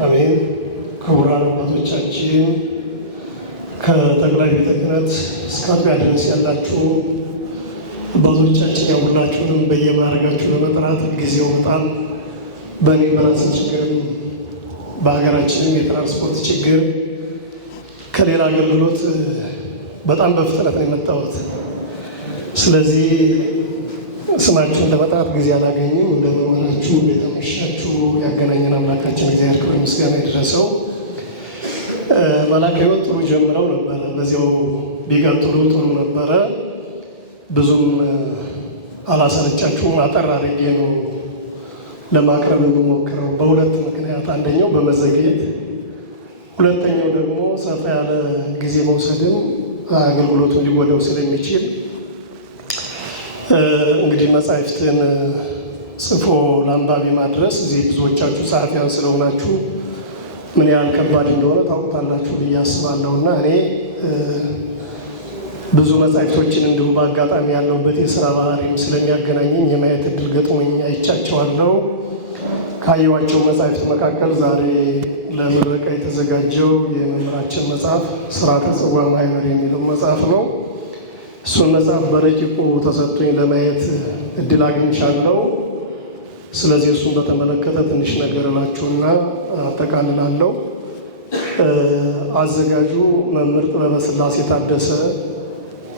አሜን። ክቡራን አባቶቻችን ከጠቅላይ ቤተ ክህነት እስከ አጥቢያ ድረስ ያላችሁ አባቶቻችን ሁላችሁንም በየማዕረጋችሁ ለመጥራት ጊዜው በጣም በእኔ በራሴ ችግር በሀገራችንም የትራንስፖርት ችግር ከሌላ አገልግሎት በጣም በፍጥነት ነው የመጣሁት። ስለዚህ ስማችሁን ለመጥራት ጊዜ አላገኝም። እንደመሆናችሁ ቤተመሻችሁ ያገናኘን አምላካችን እግዚአብሔር ክብር ምስጋና ይድረሰው። መላከ ሕይወት ጥሩ ጀምረው ነበረ፣ በዚያው ቢቀጥሉ ጥሩ ነበረ። ብዙም አላሰለቻችሁም። አጠር አድርጌ ነው ለማቅረብ የምሞክረው በሁለት ምክንያት፣ አንደኛው በመዘግየት፣ ሁለተኛው ደግሞ ሰፋ ያለ ጊዜ መውሰድን አገልግሎቱን ሊጎዳው ስለሚችል እንግዲህ መጻሕፍትን ጽፎ ለአንባቢ ማድረስ እዚህ ብዙዎቻችሁ ጸሐፊያን ስለሆናችሁ ምን ያህል ከባድ እንደሆነ ታውቁታላችሁ ብዬ አስባለሁ። እና እኔ ብዙ መጻሕፍቶችን እንዲሁ በአጋጣሚ ያለሁበት የሥራ ባህሪም ስለሚያገናኘኝ የማየት ዕድል ገጥሞኝ አይቻቸዋለሁ። ካየኋቸው መጻሕፍት መካከል ዛሬ ለምረቃ የተዘጋጀው የመምህራችን መጽሐፍ ሥርዓተ ጽዋ ማኅበር የሚለው መጽሐፍ ነው። እሱን መጽሐፍ በረቂቁ ተሰጥቶኝ ለማየት እድል አግኝቻለሁ። ስለዚህ እሱን በተመለከተ ትንሽ ነገር እላችሁና አጠቃልላለሁ። አዘጋጁ መምህር ጥበበ ሥላሴ ታደሰ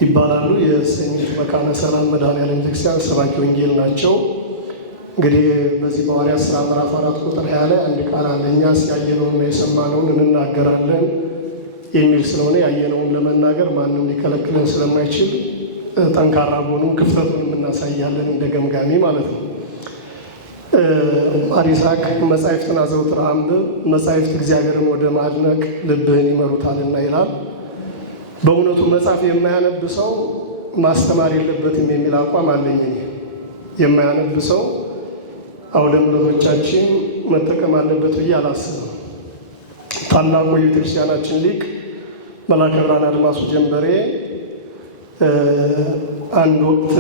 ይባላሉ። የሰሚት መካነ ሰላም መድኃኔዓለም ቤተክርስቲያን ሰባኪ ወንጌል ናቸው። እንግዲህ በዚህ በሐዋርያት ሥራ ምዕራፍ 4 ቁጥር 20 ላይ አንድ ቃል አለ። እኛስ ያየነውንና የሰማነውን እንናገራለን የሚል ስለሆነ ያየነውን ለመናገር ማንም ሊከለክለን ስለማይችል ጠንካራ ጎኑን ክፍተቱን እናሳያለን እንደ ገምጋሚ ማለት ነው። ማር ይስሐቅ መጻሕፍትን አዘውትረህ አንብብ፣ መጻሕፍት እግዚአብሔርን ወደ ማድነቅ ልብህን ይመሩታልና ይላል። በእውነቱ መጽሐፍ የማያነብ ሰው ማስተማር የለበትም የሚል አቋም አለኝ። የማያነብ ሰው አውደ ምሕረቶቻችን መጠቀም አለበት ብዬ አላስብም። ታላቁ የቤተክርስቲያናችን ሊቅ መላከ ብርሃን አድማሱ ጀንበሬ አንድ ወቅት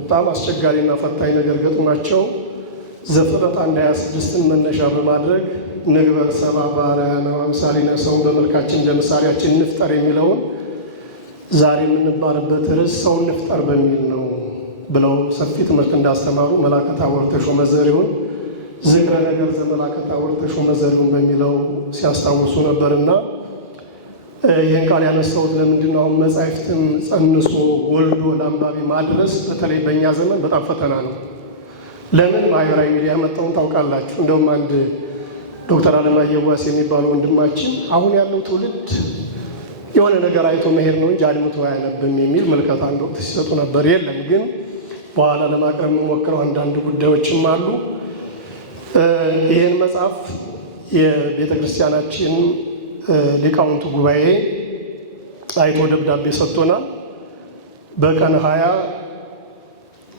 በጣም አስቸጋሪና ፈታኝ ነገር ገጥሟቸው ዘፍጥረት 1:26ን መነሻ በማድረግ ንግበር ሰብአ በአርአያነ ወአምሳሊነ፣ ሰውን በመልካችን እንደ ምሳሌያችን እንፍጠር የሚለውን ዛሬ የምንባልበት ርዕስ ሰውን እንፍጠር በሚል ነው ብለው ሰፊ ትምህርት እንዳስተማሩ መላከ ታቦር ተሾመ ዘሪሁን ዝክረ ነገር ዘመላከ ታቦር ተሾመ ዘሪሁን በሚለው ሲያስታውሱ ነበርና ይህን ቃል ያነሳሁት ለምንድን ነው? አሁን መጻሕፍትን ጸንሶ ወልዶ ለአንባቢ ማድረስ በተለይ በእኛ ዘመን በጣም ፈተና ነው። ለምን? ማህበራዊ ሚዲያ መጣውን ታውቃላችሁ። እንደውም አንድ ዶክተር አለማየሁ ዋስ የሚባሉ ወንድማችን አሁን ያለው ትውልድ የሆነ ነገር አይቶ መሄድ ነው እንጂ አድምቶ አያነብም የሚል ምልከታ አንድ ወቅት ሲሰጡ ነበር። የለም ግን በኋላ ለማቅረብ የምሞክረው አንዳንድ ጉዳዮችም አሉ። ይህን መጽሐፍ የቤተ ክርስቲያናችን ሊቃውንቱ ጉባኤ አይቶ ደብዳቤ ሰጥቶናል። በቀን 20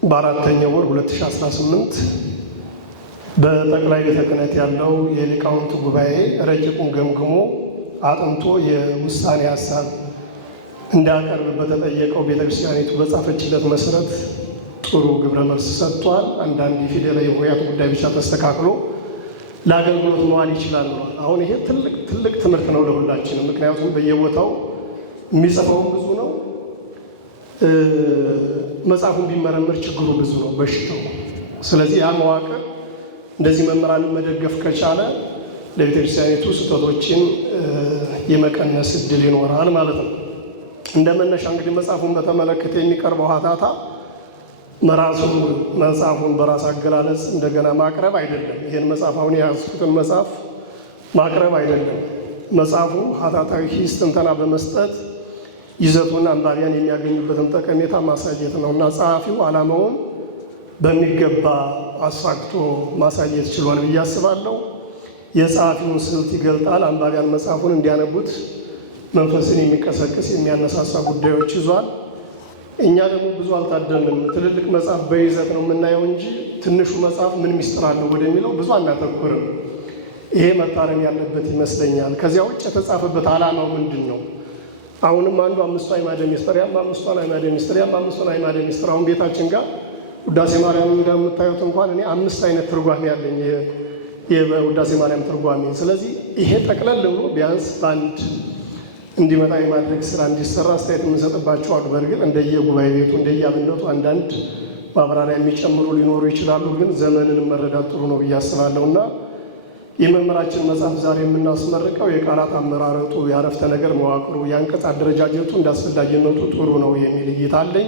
በ4ኛው ወር 2018 በጠቅላይ ቤተ ክህነት ያለው የሊቃውንቱ ጉባኤ ረቂቁን ገምግሞ አጥንቶ የውሳኔ ሀሳብ እንዳቀርብ በተጠየቀው ቤተክርስቲያኒቱ በጻፈችለት መሰረት ጥሩ ግብረ መልስ ሰጥቷል። አንዳንድ የፊደላዊ የሆሄያት ጉዳይ ብቻ ተስተካክሎ ለአገልግሎት መዋል ይችላል ነው። አሁን ይሄ ትልቅ ትምህርት ነው ለሁላችንም። ምክንያቱም በየቦታው የሚጽፈውም ብዙ ነው፣ መጽሐፉን ቢመረመር ችግሩ ብዙ ነው፣ በሽታው። ስለዚህ ያ መዋቅር እንደዚህ መምህራንን መደገፍ ከቻለ ለቤተክርስቲያኒቱ ስህተቶችን የመቀነስ እድል ይኖራል ማለት ነው። እንደ መነሻ እንግዲህ መጽሐፉን በተመለከተ የሚቀርበው ሀተታ መጽሐፉን በራስ አገላለጽ እንደገና ማቅረብ አይደለም። ይህን መጽሐፍ አሁን የያዝኩትን መጽሐፍ ማቅረብ አይደለም። መጽሐፉ ሀተታዊ ሂስ ትንተና በመስጠት ይዘቱን አንባቢያን የሚያገኙበትን ጠቀሜታ ማሳየት ነው እና ጸሐፊው ዓላማውን በሚገባ አሳክቶ ማሳየት ችሏል ብዬ አስባለሁ። የጸሐፊውን ስልት ይገልጣል። አንባቢያን መጽሐፉን እንዲያነቡት መንፈስን የሚቀሰቅስ የሚያነሳሳ ጉዳዮች ይዟል። እኛ ደግሞ ብዙ አልታደልንም። ትልልቅ መጽሐፍ በይዘት ነው የምናየው እንጂ ትንሹ መጽሐፍ ምን ሚስጥር አለው ወደሚለው ብዙ አናተኩርም። ይሄ መታረም ያለበት ይመስለኛል። ከዚያ ውጭ የተጻፈበት ዓላማው ምንድን ነው? አሁንም አንዱ 5 አዕማደ ምስጢር፣ ያም 5 አዕማደ ምስጢር፣ ያም 5 አዕማደ ምስጢር። አሁን ቤታችን ጋር ውዳሴ ማርያም እንደምታዩት እንኳን እኔ 5 አይነት ትርጓሜ ያለኝ የውዳሴ ማርያም ትርጓሜ። ስለዚህ ይሄ ጠቅለል ብሎ ቢያንስ በአንድ እንዲመጣ የማድረግ ስራ እንዲሰራ አስተያየት የምንሰጥባቸው አሉ። በእርግጥ እንደየጉባኤ ቤቱ እንደየአብነቱ አንዳንድ ማብራሪያ የሚጨምሩ ሊኖሩ ይችላሉ። ግን ዘመንን መረዳት ጥሩ ነው ብዬ አስባለሁ እና የመምህራችን መጽሐፍ ዛሬ የምናስመርቀው የቃላት አመራረጡ፣ የአረፍተ ነገር መዋቅሩ፣ የአንቀጽ አደረጃጀቱ እንዳስፈላጊነቱ ጥሩ ነው የሚል እይታ አለኝ።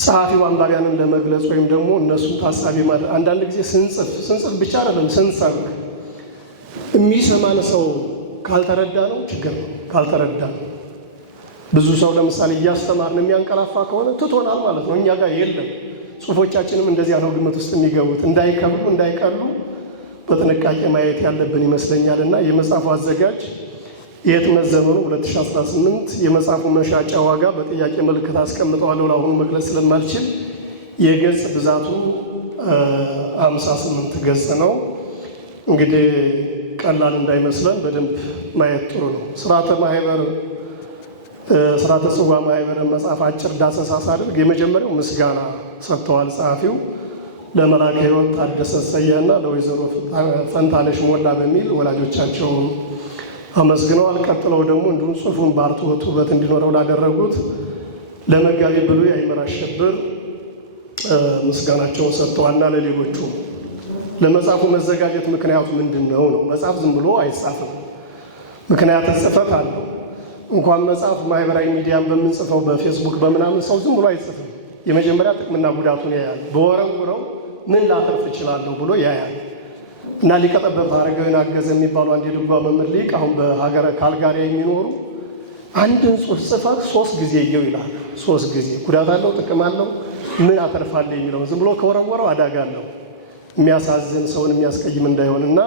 ጸሐፊው አንባቢያንን ለመግለጽ ወይም ደግሞ እነሱን ታሳቢ ማድረግ አንዳንድ ጊዜ ስንጽፍ ብቻ አይደለም ስንሰብክ የሚሰማን ሰው ካልተረዳ ነው ችግር ነው። ካልተረዳ ነው ብዙ ሰው ለምሳሌ እያስተማርን የሚያንቀላፋ ከሆነ ትቶናል ማለት ነው። እኛ ጋር የለም። ጽሁፎቻችንም እንደዚያ ነው ግምት ውስጥ የሚገቡት። እንዳይከብዱ እንዳይቀሉ በጥንቃቄ ማየት ያለብን ይመስለኛል እና የመጽሐፉ አዘጋጅ የህትመት ዘመኑ 2018 የመጽሐፉ መሻጫ ዋጋ በጥያቄ ምልክት አስቀምጠዋለሁ። ለአሁኑ መግለጽ ስለማልችል የገጽ ብዛቱ 58 ገጽ ነው። እንግዲህ ቀላል እንዳይመስለን በደንብ ማየት ጥሩ ነው። ስርዓተ ጽዋ ማህበርን መጽሐፍ አጭር ዳሰሳ ሳደርግ የመጀመሪያው ምስጋና ሰጥተዋል ጸሐፊው ለመልአከ ሕይወት ታደሰ ሰየና ለወይዘሮ ፈንታነሽ ሞላ በሚል ወላጆቻቸውን አመስግነዋል። ቀጥለው ደግሞ እንዲሁም ጽሑፉን በአርትዖት ውበት እንዲኖረው ላደረጉት ለመጋቢ ብሉይ አይመር አሸብር ምስጋናቸውን ሰጥተዋልና ለሌሎቹ ለመጽሐፉ መዘጋጀት ምክንያቱ ምንድን ነው? መጽሐፍ ዝም ብሎ አይጻፍም። ምክንያት ጽፈት አለው። እንኳን መጽሐፍ ማህበራዊ ሚዲያን በምንጽፈው በፌስቡክ በምናምን ሰው ዝም ብሎ አይጽፍም። የመጀመሪያ ጥቅምና ጉዳቱን ያያል። በወረውረው ምን ላተርፍ እችላለሁ ብሎ ያያል እና ሊቀ ጠበብት አረጋዊን አገዘ የሚባሉ አንድ የድጓ መምህር ሊቅ አሁን በሀገረ ካልጋሪያ የሚኖሩ አንድን ጽሑፍ ጽፈት 3 ጊዜ እየው ይላል። 3 ጊዜ ጉዳት አለው ጥቅም አለው ምን አተርፋለሁ የሚለውን ዝም ብሎ ከወረወረው አደጋ አለው። የሚያሳዝን ሰውን የሚያስቀይም እንዳይሆን እና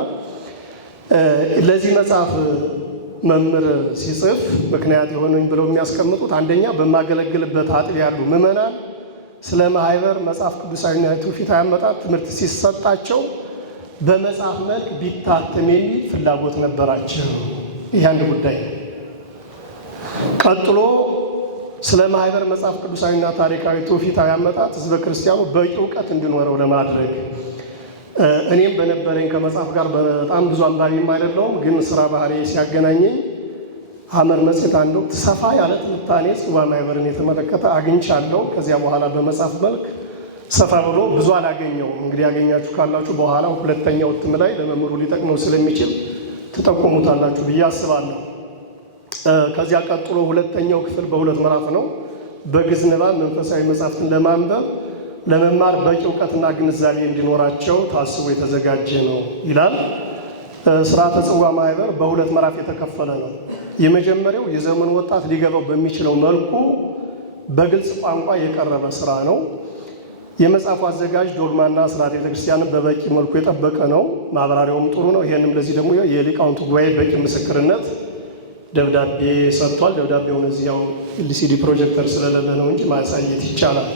ለዚህ መጽሐፍ መምህር ሲጽፍ ምክንያት የሆነኝ ብለው የሚያስቀምጡት አንደኛ በማገለግልበት አጥቢያ ያሉ ምዕመናን ስለ ማህበር መጽሐፍ ቅዱሳዊና ትውፊታዊ አመጣጥ ትምህርት ሲሰጣቸው በመጽሐፍ መልክ ቢታተም የሚል ፍላጎት ነበራቸው። ይህ አንድ ጉዳይ ነው። ቀጥሎ ስለ ማህበር መጽሐፍ ቅዱሳዊና ታሪካዊ ትውፊታዊ አመጣጥ ህዝበ ክርስቲያኑ በቂ እውቀት እንዲኖረው ለማድረግ እኔም በነበረኝ ከመጽሐፍ ጋር በጣም ብዙ አንባቢም አይደለሁም፣ ግን ስራ ባህሪ ሲያገናኘኝ ሐመር መጽሔት አንድ ወቅት ሰፋ ያለ ትንታኔ ጽዋ ማህበርን የተመለከተ አግኝቻለሁ። ከዚያ በኋላ በመጽሐፍ መልክ ሰፋ ብሎ ብዙ አላገኘውም። እንግዲህ ያገኛችሁ ካላችሁ በኋላ ሁለተኛው እትም ላይ ለመምህሩ ሊጠቅመው ስለሚችል ትጠቁሙታላችሁ ብዬ አስባለሁ። ከዚያ ቀጥሎ ሁለተኛው ክፍል በ2 ምዕራፍ ነው። በግዕዝ ንባብ መንፈሳዊ መጽሐፍትን ለማንበብ ለመማር በቂ እውቀትና ግንዛቤ እንዲኖራቸው ታስቦ የተዘጋጀ ነው ይላል። ስርዓተ ጽዋ ማህበር በ2 ምዕራፍ የተከፈለ ነው። የመጀመሪያው የዘመኑ ወጣት ሊገባው በሚችለው መልኩ በግልጽ ቋንቋ የቀረበ ስራ ነው። የመጽሐፉ አዘጋጅ ዶግማና ስርዓተ ቤተክርስቲያንን በበቂ መልኩ የጠበቀ ነው። ማብራሪያውም ጥሩ ነው። ይህንም ለዚህ ደግሞ የሊቃውንቱ ጉባኤ በቂ ምስክርነት ደብዳቤ ሰጥቷል። ደብዳቤውን እዚያው ኤልሲዲ ፕሮጀክተር ስለሌለ ነው እንጂ ማሳየት ይቻላል።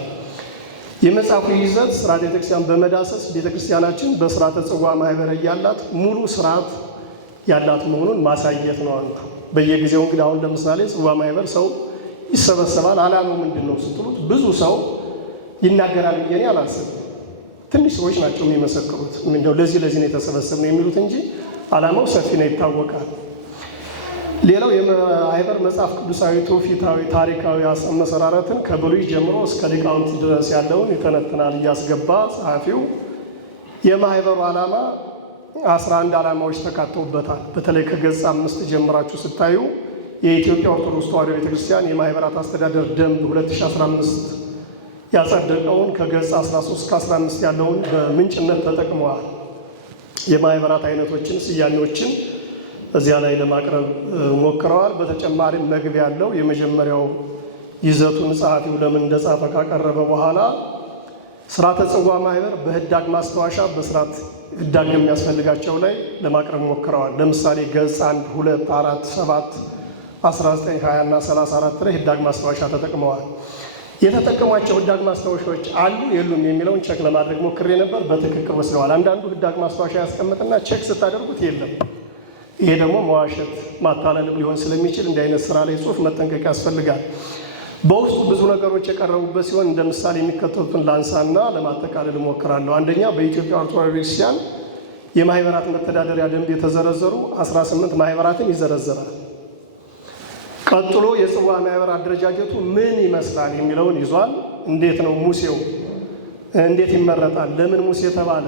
የመጽሐፉ ይዘት ስርዓተ ቤተክርስቲያን በመዳሰስ ቤተክርስቲያናችን በስርዓተ ጽዋ ማህበር ያላት ሙሉ ስርዓት ያላት መሆኑን ማሳየት ነው። አንዱ በየጊዜው እንግዲህ አሁን ለምሳሌ ጽዋ ማህበር ሰው ይሰበሰባል። ዓላማው ምንድን ነው ስትሉት ብዙ ሰው ይናገራል ብዬ እኔ አላስብም። ትንሽ ሰዎች ናቸው የሚመሰክሩት እንደው ለዚህ ነው የተሰበሰብነው የሚሉት እንጂ ዓላማው ሰፊ ነው፣ ይታወቃል። ሌላው የማህበር መጽሐፍ ቅዱሳዊ ትውፊታዊ ታሪካዊ አመሰራረትን ከብሉይ ጀምሮ እስከ ሊቃውንት ድረስ ያለውን ይተነትናል እያስገባ ጸሐፊው። የማህበሩ ዓላማ 11 ዓላማዎች ተካተውበታል። በተለይ ከገጽ 5 ጀምራችሁ ስታዩ የኢትዮጵያ ኦርቶዶክስ ተዋሕዶ ቤተክርስቲያን የማህበራት አስተዳደር ደንብ 2015 ያጸደቀውን ከገጽ 13 እስከ 15 ያለውን በምንጭነት ተጠቅመዋል። የማህበራት አይነቶችን ስያሜዎችን እዚያ ላይ ለማቅረብ ሞክረዋል። በተጨማሪም መግቢያ ያለው የመጀመሪያው ይዘቱን ጸሐፊው ለምን እንደጻፈ ካቀረበ በኋላ ስርዓተ ጽዋ ማህበር በህዳግ ማስታወሻ በስርዓት ህዳግ የሚያስፈልጋቸው ላይ ለማቅረብ ሞክረዋል። ለምሳሌ ገጽ 1፣ 2፣ 4፣ 7፣ 19፣ 20 እና 34 ላይ ህዳግ ማስታወሻ ተጠቅመዋል። የተጠቀሟቸው ህዳግ ማስታወሻዎች አሉ የሉም የሚለውን ቸክ ለማድረግ ሞክሬ ነበር። በትክክል ወስደዋል። አንዳንዱ ህዳግ ማስታወሻ ያስቀምጥና ቸክ ስታደርጉት የለም። ይሄ ደግሞ መዋሸት ማታለልም ሊሆን ስለሚችል እንዲህ አይነት ስራ ላይ ጽሁፍ መጠንቀቅ ያስፈልጋል። በውስጡ ብዙ ነገሮች የቀረቡበት ሲሆን እንደ ምሳሌ የሚከተሉትን ላንሳና ለማጠቃለል እሞክራለሁ። አንደኛ በኢትዮጵያ ኦርቶዶክስ ቤተክርስቲያን የማህበራት መተዳደሪያ ደንብ የተዘረዘሩ 18 ማህበራትን ይዘረዝራል። ቀጥሎ የጽዋ ማህበር አደረጃጀቱ ምን ይመስላል የሚለውን ይዟል። እንዴት ነው ሙሴው እንዴት ይመረጣል? ለምን ሙሴ ተባለ?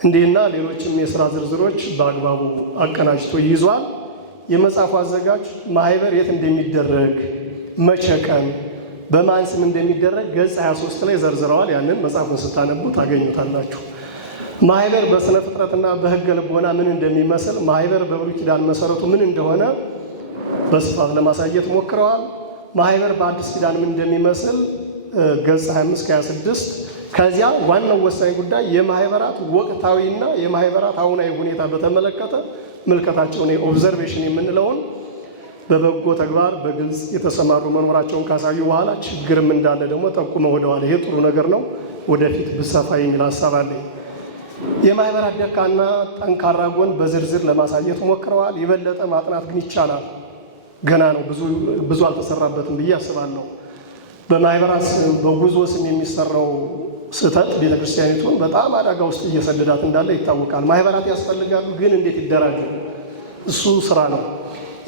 እንዲህና ሌሎችም የሥራ ዝርዝሮች በአግባቡ አቀናጅቶ ይዟል። የመጽሐፉ አዘጋጅ ማህበር የት እንደሚደረግ መቼ ቀን በማን ስም እንደሚደረግ ገጽ 23 ላይ ዘርዝረዋል። ያንን መጽሐፉን ስታነቡ ታገኙታላችሁ። ማህበር በስነ ፍጥረትና በሕገ ልቦና ምን እንደሚመስል፣ ማህበር በብሉይ ኪዳን መሰረቱ ምን እንደሆነ በስፋት ለማሳየት ሞክረዋል። ማህበር በአዲስ ኪዳን ምን እንደሚመስል ገጽ 25-26። ከዚያ ዋናው ወሳኝ ጉዳይ የማህበራት ወቅታዊና የማህበራት አሁናዊ ሁኔታ በተመለከተ ምልከታቸውን ኦብዘርቬሽን የምንለውን በበጎ ተግባር በግልጽ የተሰማሩ መኖራቸውን ካሳዩ በኋላ ችግርም እንዳለ ደግሞ ጠቁመው ወደዋል። ይሄ ጥሩ ነገር ነው፣ ወደፊት ብሰፋ የሚል ሀሳብ አለኝ። የማህበራት ደካና ጠንካራ ጎን በዝርዝር ለማሳየት ሞክረዋል። የበለጠ ማጥናት ግን ይቻላል። ገና ነው፣ ብዙ አልተሰራበትም ብዬ አስባለሁ። በማህበራት በጉዞ ስም የሚሰራው ስህተት ቤተክርስቲያኒቱን በጣም አደጋ ውስጥ እየሰደዳት እንዳለ ይታወቃል። ማህበራት ያስፈልጋሉ፣ ግን እንዴት ይደራጁ? እሱ ስራ ነው።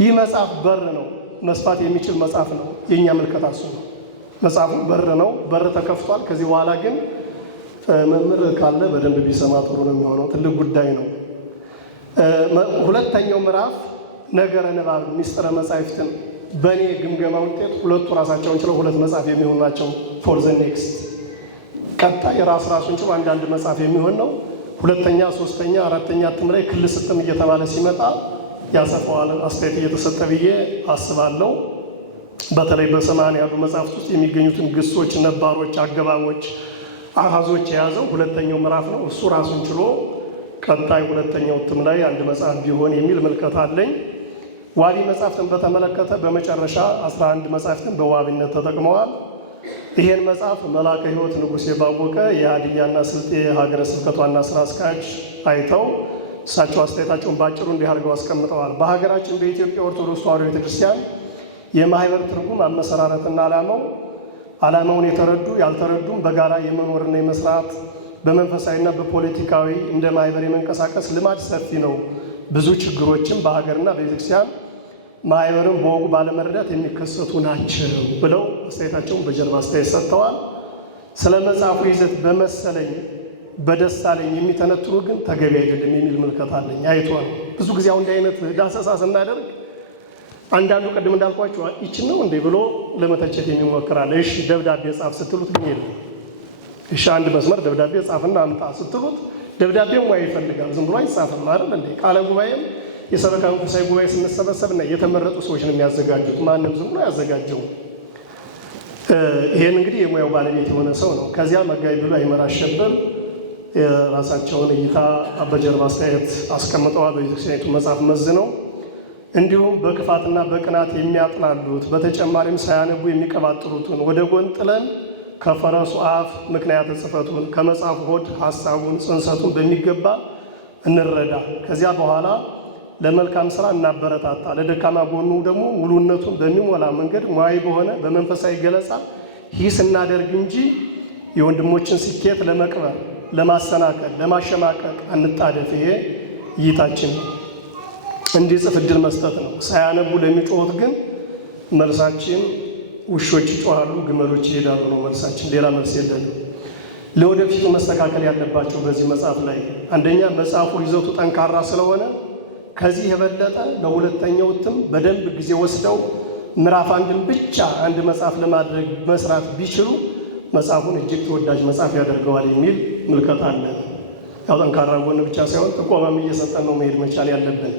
ይህ መጽሐፍ በር ነው፣ መስፋት የሚችል መጽሐፍ ነው። የእኛ ምልከታ እሱ ነው። መጽሐፉ በር ነው፣ በር ተከፍቷል። ከዚህ በኋላ ግን መምህር ካለ በደንብ ቢሰማ ጥሩ ነው የሚሆነው። ትልቅ ጉዳይ ነው። ሁለተኛው ምዕራፍ ነገረ ንባብ ሚስጥረ መጻሕፍትን በእኔ ግምገማ ውጤት ሁለቱ ራሳቸውን ችለው ሁለት መጽሐፍ የሚሆኑ ናቸው። ፎር ዘ ኔክስት ቀጣይ ራሱን ችሎ አንዳንድ መጽሐፍ የሚሆን ነው። ሁለተኛ፣ ሶስተኛ፣ አራተኛ እትም ላይ ክልል ስትም እየተባለ ሲመጣ ያሰፋዋል አስተያየት እየተሰጠ ብዬ አስባለሁ። በተለይ በሰማንያ ያሉ መጽሐፍት ውስጥ የሚገኙትን ግሶች፣ ነባሮች፣ አገባቦች፣ አሃዞች የያዘው ሁለተኛው ምዕራፍ ነው። እሱ ራሱን ችሎ ቀጣይ ሁለተኛው እትም ላይ አንድ መጽሐፍ ቢሆን የሚል ምልከታ አለኝ። ዋቢ መጽሐፍትን በተመለከተ በመጨረሻ 11 መጽሐፍትን በዋቢነት ተጠቅመዋል። ይሄን መጽሐፍ መላከ ሕይወት ንጉሴ ባወቀ የሀዲያና ስልጤ ሀገረ ስብከት ዋና ስራ አስኪያጅ አይተው እሳቸው አስተያየታቸውን ባጭሩ እንዲህ አድርገው አስቀምጠዋል። በሀገራችን በኢትዮጵያ ኦርቶዶክስ ተዋሕዶ ቤተክርስቲያን የማህበር ትርጉም አመሰራረትና ዓላማውን የተረዱ ያልተረዱም በጋራ የመኖርና የመስራት በመንፈሳዊና በፖለቲካዊ እንደ ማህበር የመንቀሳቀስ ልማድ ሰፊ ነው። ብዙ ችግሮችም በሀገርና በቤተክርስቲያን ማህበርን በወጉ ባለመረዳት የሚከሰቱ ናቸው ብለው አስተያየታቸውን በጀርባ አስተያየት ሰጥተዋል። ስለ መጽሐፉ ይዘት በመሰለኝ በደሳለኝ የሚተነትኑ ግን ተገቢ አይደለም የሚል ምልከታ አለኝ። አይቷል። ብዙ ጊዜ አሁን እንዲህ አይነት ዳሰሳ ስናደርግ አንዳንዱ ቅድም እንዳልኳቸው ይችን ነው እንዴ ብሎ ለመተቸት የሚሞክራል። እሺ ደብዳቤ ጻፍ ስትሉት ግን የለም። እሺ አንድ መስመር ደብዳቤ ጻፍና አምጣ ስትሉት ደብዳቤው ሙያ ይፈልጋል። ዝም ብሎ አይጻፍም አይደል እንዴ? ቃለ ጉባኤም የሰበካ መንፈሳዊ ጉባኤ ስንሰበሰብና የተመረጡ ሰዎች ነው የሚያዘጋጁት። ማንም ዝም ብሎ ያዘጋጀው። ይሄን እንግዲህ የሙያው ባለቤት የሆነ ሰው ነው። ከዚያ መጋቢ ብሎ አይመራ አሸበር የራሳቸውን እይታ በጀርባ አስተያየት አስቀምጠዋል። በቤተክርስቲያኒቱ መጽሐፍ መዝነው እንዲሁም በክፋትና በቅናት የሚያጥላሉት በተጨማሪም ሳያነቡ የሚቀባጥሩትን ወደ ጎን ጥለን ከፈረሱ አፍ ምክንያት ጽፈቱን ከመጽሐፉ ሆድ ሐሳቡን ጽንሰቱን በሚገባ እንረዳ። ከዚያ በኋላ ለመልካም ስራ እናበረታታ። ለደካማ ጎኑ ደግሞ ሙሉነቱን በሚሞላ መንገድ ሙያዊ በሆነ በመንፈሳዊ ገለጻ ሂስ እናደርግ እንጂ የወንድሞችን ስኬት ለመቅበር፣ ለማሰናከል፣ ለማሸማቀቅ አንጣደፍ። ይሄ እይታችን እንዲጽፍ እድል መስጠት ነው። ሳያነቡ ለሚጮሁት ግን መልሳችን ውሾች ይጮሃሉ፣ ግመሎች ይሄዳሉ ነው መልሳችን። ሌላ መልስ የለንም። ለወደፊቱ መስተካከል ያለባቸው በዚህ መጽሐፍ ላይ አንደኛ መጽሐፉ ይዘቱ ጠንካራ ስለሆነ ከዚህ የበለጠ ለሁለተኛው እትም በደንብ ጊዜ ወስደው ምዕራፍ አንድን ብቻ አንድ መጽሐፍ ለማድረግ መስራት ቢችሉ መጽሐፉን እጅግ ተወዳጅ መጽሐፍ ያደርገዋል የሚል ምልከታ አለ። ያው ጠንካራ ጎን ብቻ ሳይሆን ጥቆማም እየሰጠን ነው መሄድ መቻል ያለብን።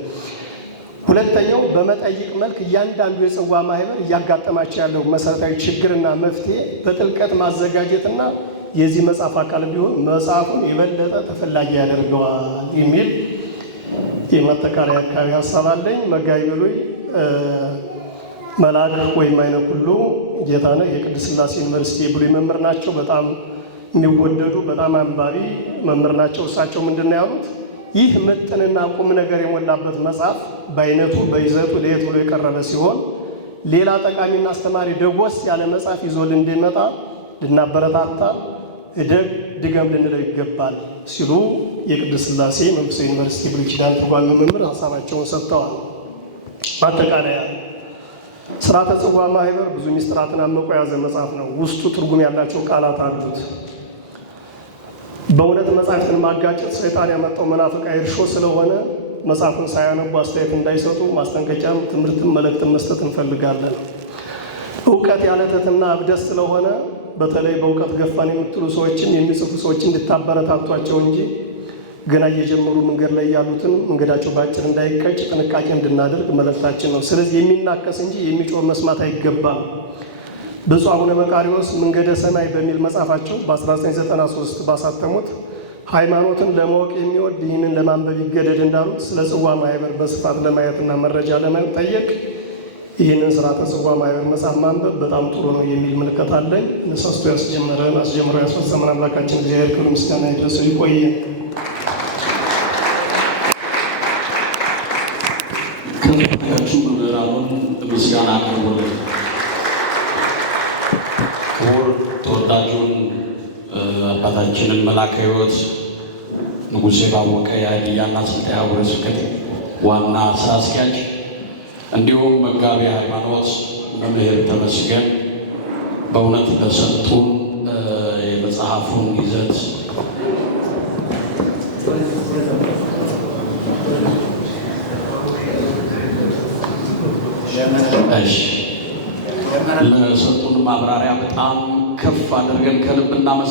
ሁለተኛው በመጠይቅ መልክ እያንዳንዱ የጽዋ ማህበር እያጋጠማቸው ያለው መሰረታዊ ችግርና መፍትሄ በጥልቀት ማዘጋጀትና የዚህ መጽሐፍ አካል ቢሆን መጽሐፉን የበለጠ ተፈላጊ ያደርገዋል የሚል የማጠቃለያ አካባቢ ሀሳብ አለኝ። መጋቢ ብሉይ መልአክ ወይም አይነ ኩሉ ጌታነህ የቅድስት ሥላሴ ዩኒቨርሲቲ የብሉይ መምህር ናቸው። በጣም የሚወደዱ በጣም አንባቢ መምህር ናቸው። እሳቸው ምንድን ነው ያሉት? ይህ ምጥንና ቁም ነገር የሞላበት መጽሐፍ በአይነቱ በይዘቱ ለየት ብሎ የቀረበ ሲሆን ሌላ ጠቃሚና አስተማሪ ደጎስ ያለ መጽሐፍ ይዞልን እንዲመጣ ልናበረታታ እደግ ድገም ልንለው ይገባል ሲሉ የቅድስት ሥላሴ መንፈሳዊ ዩኒቨርሲቲ ብሉይ ኪዳን ትርጓሜ መምህር ሀሳባቸውን ሰጥተዋል። ማጠቃለያ ሥርዓተ ጽዋ ማህበር ብዙ ሚስጥራትን አምቆ የያዘ መጽሐፍ ነው። ውስጡ ትርጉም ያላቸው ቃላት አሉት። በእውነት መጽሐፍትን ማጋጨት ሰይጣን ያመጣው መናፍቃዊ እርሾ ስለሆነ መጽሐፉን ሳያነቡ አስተያየት እንዳይሰጡ ማስጠንቀቂያም፣ ትምህርትም፣ መልእክትም መስጠት እንፈልጋለን። እውቀት ያለ ትሕትና እብደት ስለሆነ በተለይ በእውቀት ገፋን የምትሉ ሰዎችን የሚጽፉ ሰዎች እንድታበረታቷቸው እንጂ ገና እየጀመሩ መንገድ ላይ ያሉትን መንገዳቸው በአጭር እንዳይቀጭ ጥንቃቄ እንድናደርግ መልእክታችን ነው። ስለዚህ የሚናከስ እንጂ የሚጮህ መስማት አይገባም። ብፁዕ አቡነ መቃርዮስ መንገደ ሰማይ በሚል መጽሐፋቸው በ1993 ባሳተሙት ሃይማኖትን ለማወቅ የሚወድ ይህንን ለማንበብ ይገደድ እንዳሉት ስለ ጽዋ ማህበር በስፋት ለማየትና መረጃ ለመጠየቅ ይህንን ሥርዓተ ጽዋ ማህበር መጽሐፍ ማንበብ በጣም ጥሩ ነው የሚል ምልከት አለኝ። ነሳስቶ ያስጀመረን አስጀምሮ ያስፈጸመን አምላካችን እግዚአብሔር ክብር ምስጋና ይድረሰው። ይቆየን። ከፍተኛችሁ መምህራኑን ምስጋና አቅርቡልን። ክቡር ተወዳጁን አባታችንን መላከ ሕይወት ንጉሴ ባወቀ የሀዲያና ስልጤ ሀገረ ስብከት ዋና ሥራ አስኪያጅ፣ እንዲሁም መጋቢ ሃይማኖት መምህር ተመስገን በእውነት ለሰጡን የመጽሐፉን ይዘት ለሰጡን ማብራሪያ በጣም ከፍ አድርገን ከልብ እናመሰግናለን።